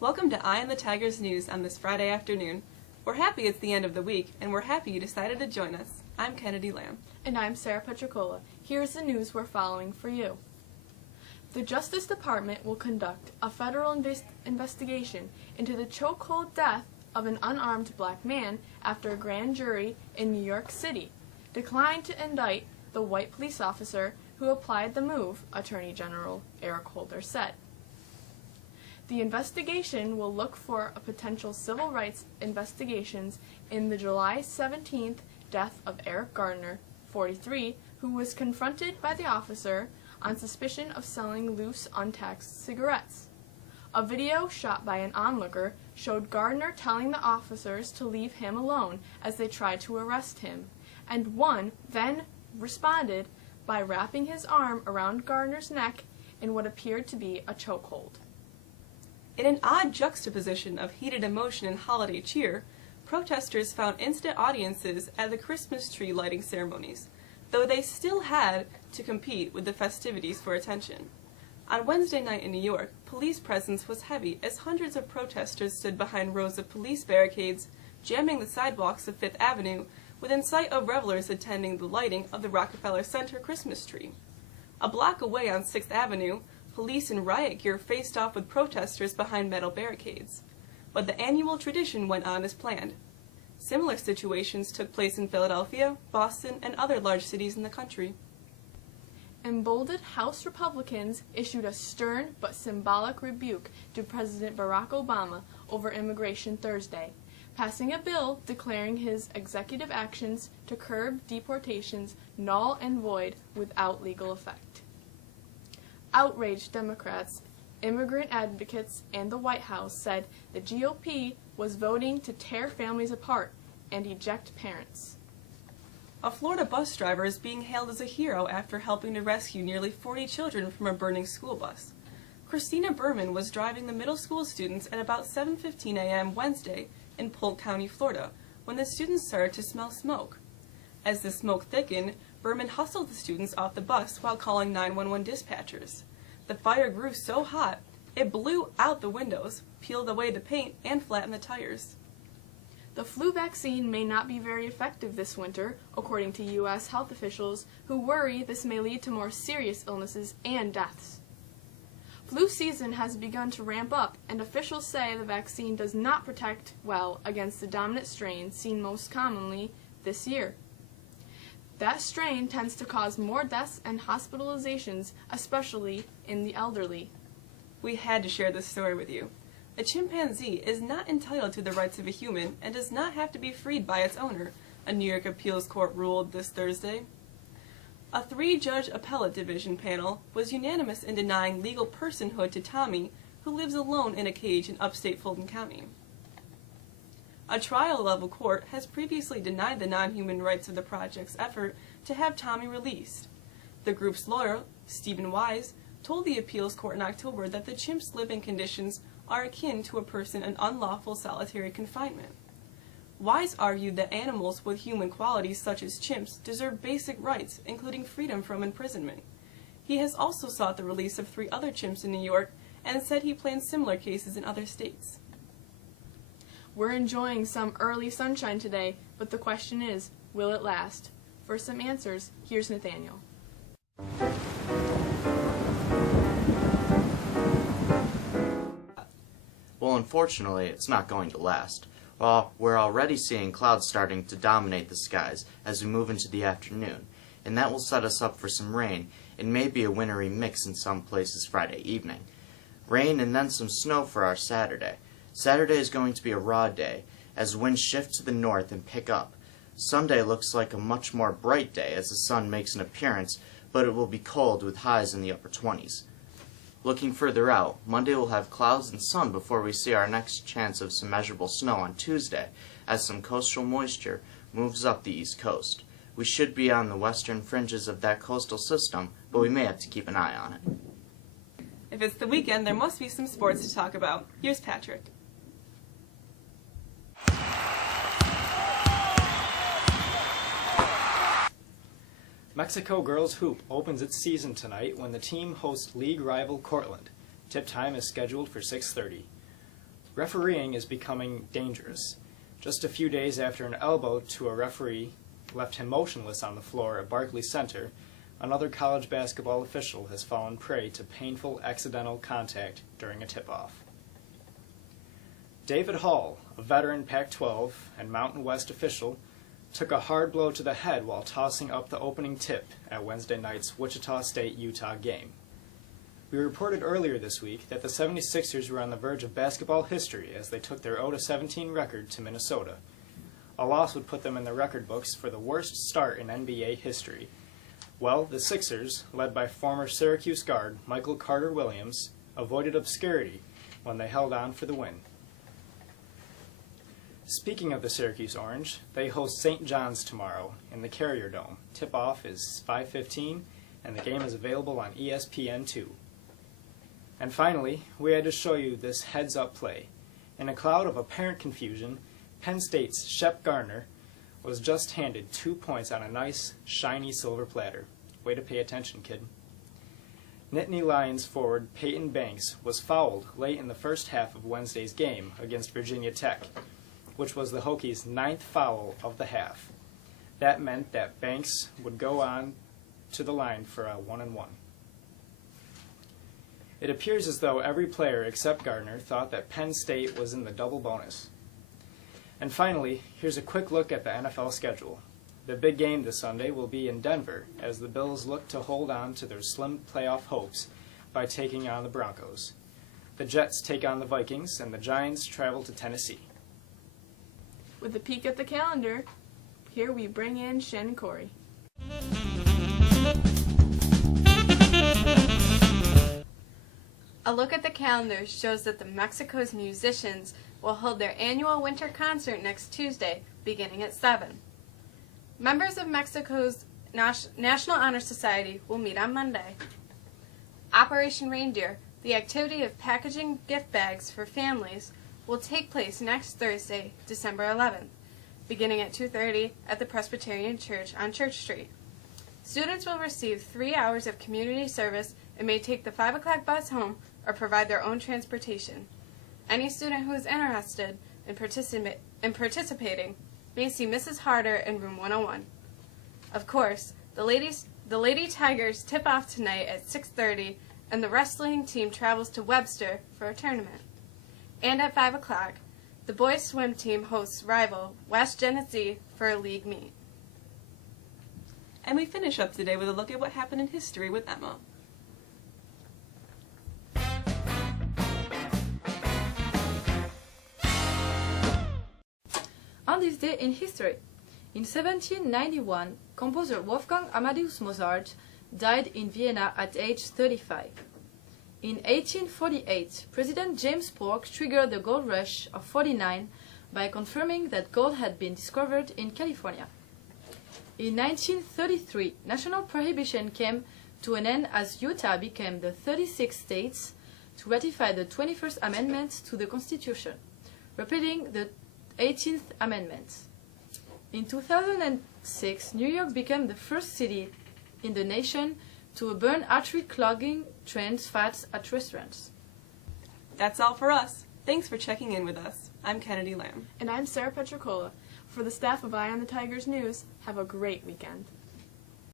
Welcome to Eye on the Tigers News on this Friday afternoon. We're happy it's the end of the week, and we're happy you decided to join us. I'm Kennedy Lamb. And I'm Sarah Petricola. Here's the news we're following for you. The Justice Department will conduct a federal investigation into the chokehold death of an unarmed black man after a grand jury in New York City declined to indict the white police officer who applied the move, Attorney General Eric Holder said. The investigation will look for a potential civil rights investigations in the July 17th death of Eric Gardner, 43, who was confronted by the officer on suspicion of selling loose, untaxed cigarettes. A video shot by an onlooker showed Gardner telling the officers to leave him alone as they tried to arrest him, and one then responded by wrapping his arm around Gardner's neck in what appeared to be a chokehold. In an odd juxtaposition of heated emotion and holiday cheer, protesters found instant audiences at the Christmas tree lighting ceremonies, though they still had to compete with the festivities for attention. On Wednesday night in New York, police presence was heavy as hundreds of protesters stood behind rows of police barricades, jamming the sidewalks of Fifth Avenue, within sight of revelers attending the lighting of the Rockefeller Center Christmas tree. A block away on 6th Avenue, police in riot gear faced off with protesters behind metal barricades. But the annual tradition went on as planned. Similar situations took place in Philadelphia, Boston, and other large cities in the country. Emboldened House Republicans issued a stern but symbolic rebuke to President Barack Obama over immigration Thursday, passing a bill declaring his executive actions to curb deportations null and void without legal effect. Outraged Democrats, immigrant advocates, and the White House said the GOP was voting to tear families apart and eject parents. A Florida bus driver is being hailed as a hero after helping to rescue nearly 40 children from a burning school bus. Christina Berman was driving the middle school students at about 7:15 a.m. Wednesday in Polk County, Florida, when the students started to smell smoke. As the smoke thickened, Berman hustled the students off the bus while calling 911 dispatchers. The fire grew so hot, it blew out the windows, peeled away the paint, and flattened the tires. The flu vaccine may not be very effective this winter, according to U.S. health officials who worry this may lead to more serious illnesses and deaths. Flu season has begun to ramp up, and officials say the vaccine does not protect well against the dominant strain seen most commonly this year. That strain tends to cause more deaths and hospitalizations, especially in the elderly. We had to share this story with you. A chimpanzee is not entitled to the rights of a human and does not have to be freed by its owner, a New York appeals court ruled this Thursday. A 3-judge appellate division panel was unanimous in denying legal personhood to Tommy, who lives alone in a cage in upstate Fulton County. A trial-level court has previously denied the non-human rights of the project's effort to have Tommy released. The group's lawyer, Stephen Wise, told the appeals court in October that the chimp's living conditions are akin to a person in unlawful solitary confinement. Wise argued that animals with human qualities such as chimps deserve basic rights, including freedom from imprisonment. He has also sought the release of 3 other chimps in New York and said he plans similar cases in other states. We're enjoying some early sunshine today, but the question is, will it last? For some answers, here's Nathaniel. Well, unfortunately, it's not going to last. Well, we're already seeing clouds starting to dominate the skies as we move into the afternoon, and that will set us up for some rain and maybe a wintry mix in some places Friday evening. Rain and then some snow for our Saturday. Saturday is going to be a raw day, as winds shift to the north and pick up. Sunday looks like a much more bright day as the sun makes an appearance, but it will be cold with highs in the upper 20s. Looking further out, Monday will have clouds and sun before we see our next chance of some measurable snow on Tuesday, as some coastal moisture moves up the east coast. We should be on the western fringes of that coastal system, but we may have to keep an eye on it. If it's the weekend, there must be some sports to talk about. Here's Patrick. Mexico girls hoop opens its season tonight when the team hosts league rival Cortland. Tip time is scheduled for 6:30. Refereeing is becoming dangerous. Just a few days after an elbow to a referee left him motionless on the floor at Barclays Center, another college basketball official has fallen prey to painful accidental contact during a tip-off. David Hall, a veteran Pac-12 and Mountain West official, took a hard blow to the head while tossing up the opening tip at Wednesday night's Wichita State-Utah game. We reported earlier this week that the 76ers were on the verge of basketball history as they took their 0-17 record to Minnesota. A loss would put them in the record books for the worst start in NBA history. Well, the Sixers, led by former Syracuse guard Michael Carter-Williams, avoided obscurity when they held on for the win. Speaking of the Syracuse Orange, they host St. John's tomorrow in the Carrier Dome. Tip-off is 5:15, and the game is available on ESPN2. And finally, we had to show you this heads-up play. In a cloud of apparent confusion, Penn State's Shep Gardner was just handed 2 points on a nice, shiny silver platter. Way to pay attention, kid. Nittany Lions forward Peyton Banks was fouled late in the first half of Wednesday's game against Virginia Tech, which was the Hokies' 9th foul of the half. That meant that Banks would go on to the line for a 1-and-1. It appears as though every player except Gardner thought that Penn State was in the double bonus. And finally, here's a quick look at the NFL schedule. The big game this Sunday will be in Denver as the Bills look to hold on to their slim playoff hopes by taking on the Broncos. The Jets take on the Vikings, and the Giants travel to Tennessee. With a peek at the calendar, here we bring in Shen and Corey. A look at the calendar shows that the Mexico's musicians will hold their annual winter concert next Tuesday, beginning at 7. Members of Mexico's National Honor Society will meet on Monday. Operation Reindeer, the activity of packaging gift bags for families, will take place next Thursday, December 11th, beginning at 2:30 at the Presbyterian Church on Church Street. Students will receive 3 hours of community service and may take the 5 o'clock bus home or provide their own transportation. Any student who is interested in participating may see Mrs. Harder in room 101. Of course, the Lady Tigers tip off tonight at 6:30, and the wrestling team travels to Webster for a tournament. And at 5 o'clock, the boys' swim team hosts rival West Genesee for a league meet. And we finish up today with a look at what happened in history with Emma. On this day in history, in 1791, composer Wolfgang Amadeus Mozart died in Vienna at age 35. In 1848, President James Polk triggered the gold rush of '49 by confirming that gold had been discovered in California. In 1933, national prohibition came to an end as Utah became the 36th state to ratify the 21st Amendment to the Constitution, repealing the 18th Amendment. In 2006, New York became the first city in the nation to burn artery clogging trans fats at restaurants. That's all for us. Thanks for checking in with us. I'm Kennedy Lamb. And I'm Sarah Petricola. For the staff of Eye on the Tigers News, have a great weekend.